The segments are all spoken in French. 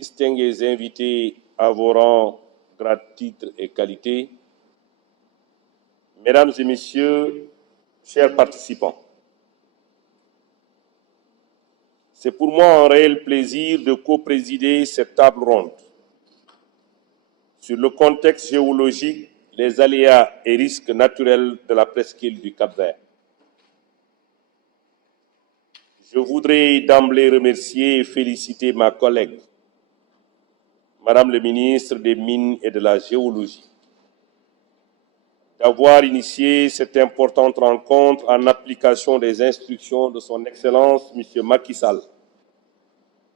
distingués invités à vos rangs, grades, titres et qualités, Mesdames et Messieurs, chers participants, c'est pour moi un réel plaisir de co-présider cette table ronde sur le contexte géologique, les aléas et risques naturels de la presqu'île du Cap-Vert. Je voudrais d'emblée remercier et féliciter ma collègue, Madame le ministre des Mines et de la Géologie, d'avoir initié cette importante rencontre en application des instructions de son Excellence M. Macky Sall,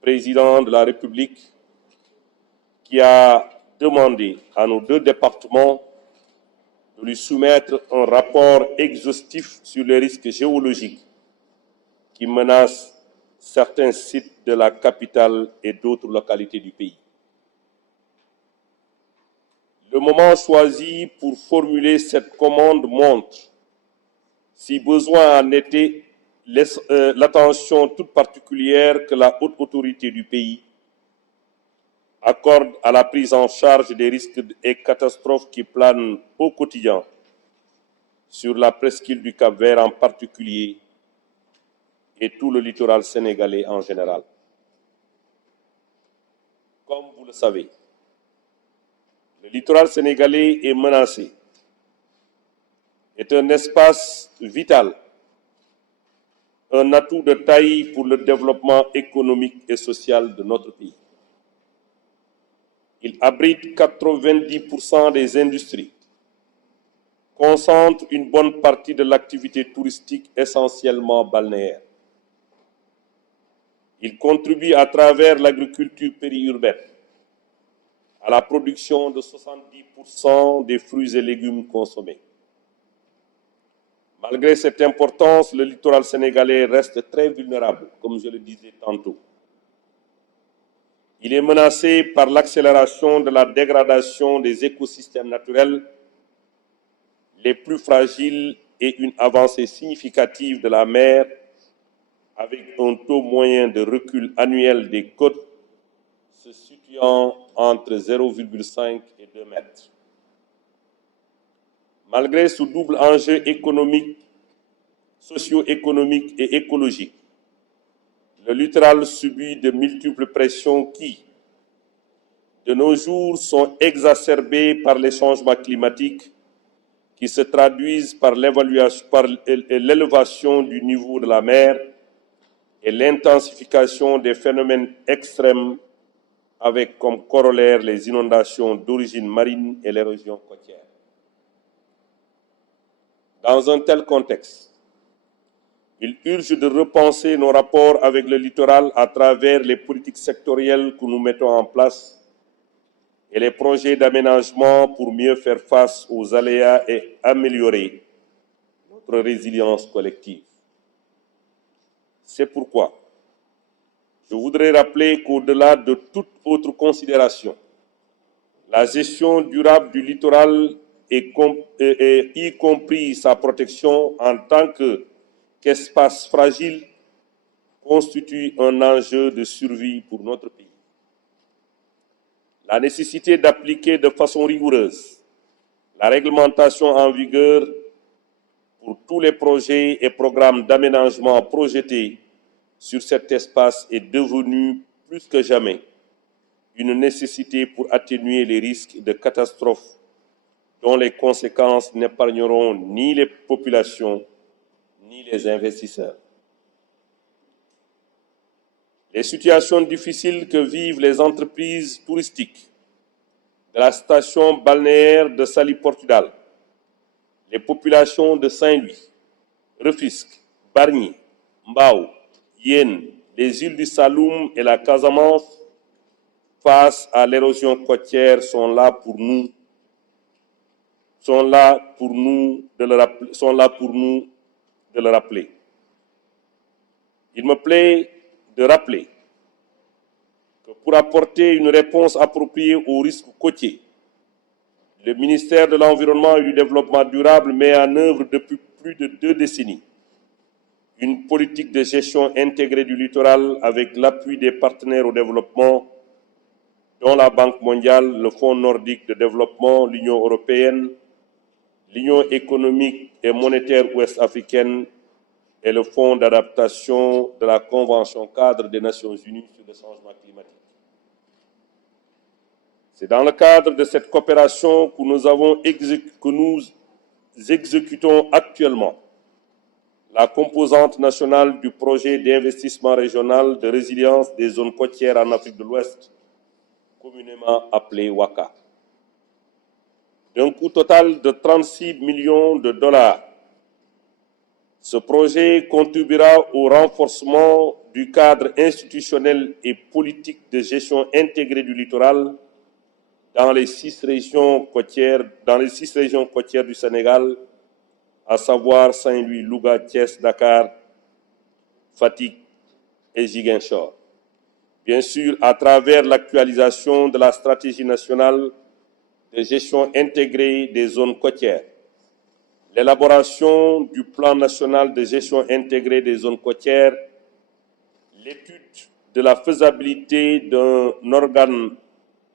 président de la République, qui a demandé à nos deux départements de lui soumettre un rapport exhaustif sur les risques géologiques qui menacent certains sites de la capitale et d'autres localités du pays. Le moment choisi pour formuler cette commande montre, si besoin en était, l'attention toute particulière que la haute autorité du pays accorde à la prise en charge des risques et catastrophes qui planent au quotidien sur la presqu'île du Cap-Vert en particulier et tout le littoral sénégalais en général. Comme vous le savez, le littoral sénégalais est menacé, est un espace vital, un atout de taille pour le développement économique et social de notre pays. Il abrite 90% des industries, concentre une bonne partie de l'activité touristique essentiellement balnéaire. Il contribue à travers l'agriculture périurbaine à la production de 70% des fruits et légumes consommés. Malgré cette importance, le littoral sénégalais reste très vulnérable, comme je le disais tantôt. Il est menacé par l'accélération de la dégradation des écosystèmes naturels les plus fragiles et une avancée significative de la mer avec un taux moyen de recul annuel des côtes se situant entre 0,5 et 2 mètres. Malgré ce double enjeu économique, socio-économique et écologique, le littoral subit de multiples pressions qui, de nos jours, sont exacerbées par les changements climatiques qui se traduisent par l'élévation du niveau de la mer et l'intensification des phénomènes extrêmes avec comme corollaire les inondations d'origine marine et l'érosion côtière. Dans un tel contexte, il urge de repenser nos rapports avec le littoral à travers les politiques sectorielles que nous mettons en place et les projets d'aménagement pour mieux faire face aux aléas et améliorer notre résilience collective. C'est pourquoi je voudrais rappeler qu'au-delà de toute autre considération, la gestion durable du littoral, y compris sa protection en tant qu'espace fragile, constitue un enjeu de survie pour notre pays. La nécessité d'appliquer de façon rigoureuse la réglementation en vigueur pour tous les projets et programmes d'aménagement projetés sur cet espace est devenue plus que jamais une nécessité pour atténuer les risques de catastrophes dont les conséquences n'épargneront ni les populations ni les investisseurs. Les situations difficiles que vivent les entreprises touristiques de la station balnéaire de Saly Portudal, les populations de Saint-Louis, Rufisque, Bargny, Mbao, Yène, les îles du Saloum et la Casamance face à l'érosion côtière sont là pour nous de le rappeler. Il me plaît de rappeler que pour apporter une réponse appropriée aux risques côtiers, le ministère de l'Environnement et du Développement durable met en œuvre depuis plus de 2 décennies une politique de gestion intégrée du littoral avec l'appui des partenaires au développement dont la Banque mondiale, le Fonds nordique de développement, l'Union européenne, l'Union économique et monétaire ouest-africaine et le Fonds d'adaptation de la Convention cadre des Nations unies sur le changement climatique. C'est dans le cadre de cette coopération que nous exécutons actuellement la composante nationale du projet d'investissement régional de résilience des zones côtières en Afrique de l'Ouest, communément appelé WACA. D'un coût total de 36 millions de dollars, ce projet contribuera au renforcement du cadre institutionnel et politique de gestion intégrée du littoral dans les 6 régions côtières du Sénégal, à savoir Saint-Louis, Louga, Thiès, Dakar, Fatick et Ziguinchor. Bien sûr, à travers l'actualisation de la stratégie nationale de gestion intégrée des zones côtières, l'élaboration du plan national de gestion intégrée des zones côtières, l'étude de la faisabilité d'un organe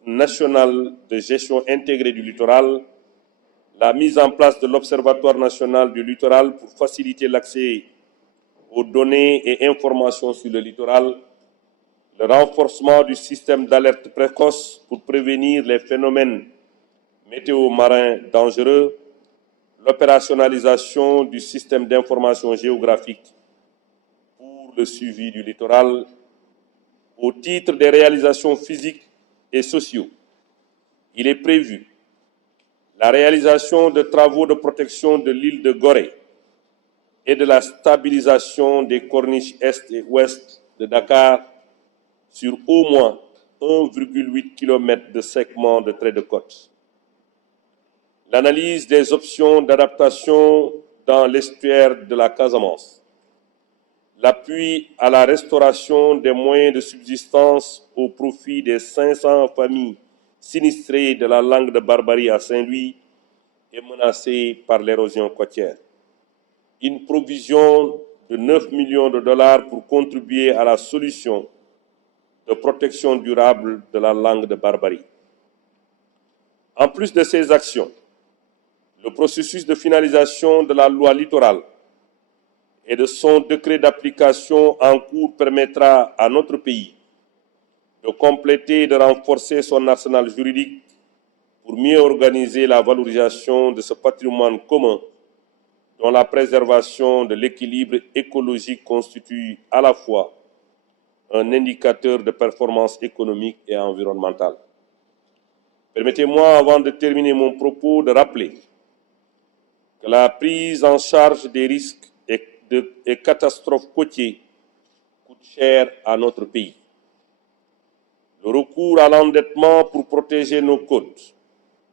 national de gestion intégrée du littoral, la mise en place de l'Observatoire national du littoral pour faciliter l'accès aux données et informations sur le littoral, le renforcement du système d'alerte précoce pour prévenir les phénomènes météo marins dangereux, l'opérationnalisation du système d'information géographique pour le suivi du littoral, au titre des réalisations physiques et sociaux. Il est prévu la réalisation de travaux de protection de l'île de Gorée et de la stabilisation des corniches est et ouest de Dakar sur au moins 1,8 km de segments de trait de côte. L'analyse des options d'adaptation dans l'estuaire de la Casamance, l'appui à la restauration des moyens de subsistance au profit des 500 familles sinistrées de la langue de Barbarie à Saint-Louis et menacées par l'érosion côtière. Une provision de 9 millions de dollars pour contribuer à la solution de protection durable de la langue de Barbarie. En plus de ces actions, le processus de finalisation de la loi littorale et de son décret d'application en cours permettra à notre pays de compléter et de renforcer son arsenal juridique pour mieux organiser la valorisation de ce patrimoine commun dont la préservation de l'équilibre écologique constitue à la fois un indicateur de performance économique et environnementale. Permettez-moi, avant de terminer mon propos, de rappeler que la prise en charge des risques et catastrophes côtières coûte cher à notre pays. Le recours à l'endettement pour protéger nos côtes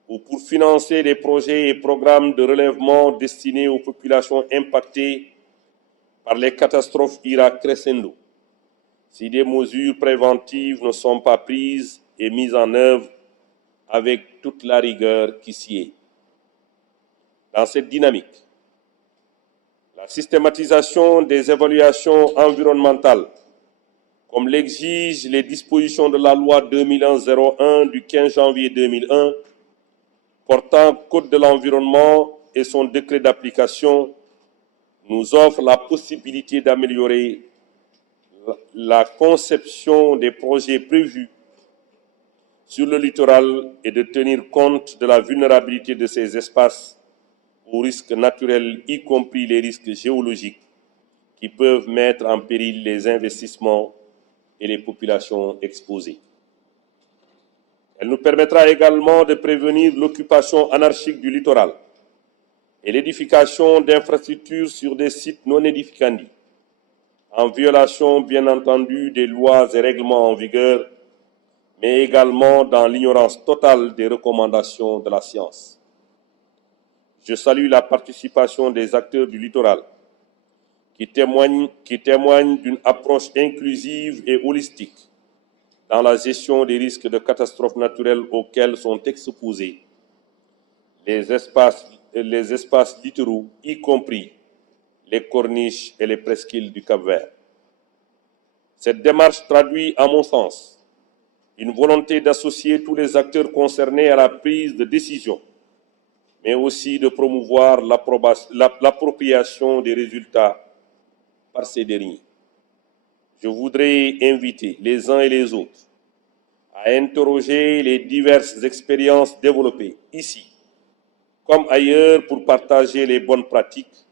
ou pour financer des projets et programmes de relèvement destinés aux populations impactées par les catastrophes ira crescendo si des mesures préventives ne sont pas prises et mises en œuvre avec toute la rigueur qui s'y est. Dans cette dynamique, la systématisation des évaluations environnementales, comme l'exigent les dispositions de la loi 2001-01 du 15 janvier 2001, portant Code de l'environnement et son décret d'application, nous offre la possibilité d'améliorer la conception des projets prévus sur le littoral et de tenir compte de la vulnérabilité de ces espaces aux risques naturels, y compris les risques géologiques, qui peuvent mettre en péril les investissements et les populations exposées. Elle nous permettra également de prévenir l'occupation anarchique du littoral et l'édification d'infrastructures sur des sites non édificandis, en violation bien entendu des lois et règlements en vigueur, mais également dans l'ignorance totale des recommandations de la science. Je salue la participation des acteurs du littoral qui témoignent d'une approche inclusive et holistique dans la gestion des risques de catastrophes naturelles auxquels sont exposés les espaces littoraux, y compris les corniches et les presqu'îles du Cap-Vert. Cette démarche traduit, à mon sens, une volonté d'associer tous les acteurs concernés à la prise de décision, mais aussi de promouvoir l'appropriation des résultats par ces derniers. Je voudrais inviter les uns et les autres à interroger les diverses expériences développées ici comme ailleurs pour partager les bonnes pratiques,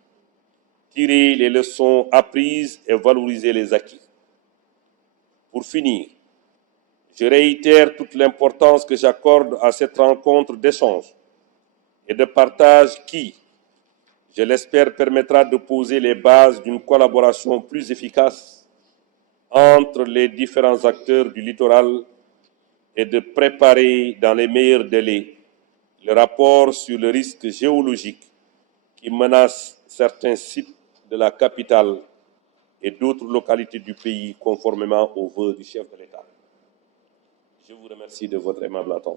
tirer les leçons apprises et valoriser les acquis. Pour finir, je réitère toute l'importance que j'accorde à cette rencontre d'échange et de partage qui, je l'espère, permettra de poser les bases d'une collaboration plus efficace entre les différents acteurs du littoral et de préparer dans les meilleurs délais le rapport sur le risque géologique qui menace certains sites de la capitale et d'autres localités du pays conformément aux vœux du chef de l'État. Je vous remercie de votre aimable attention.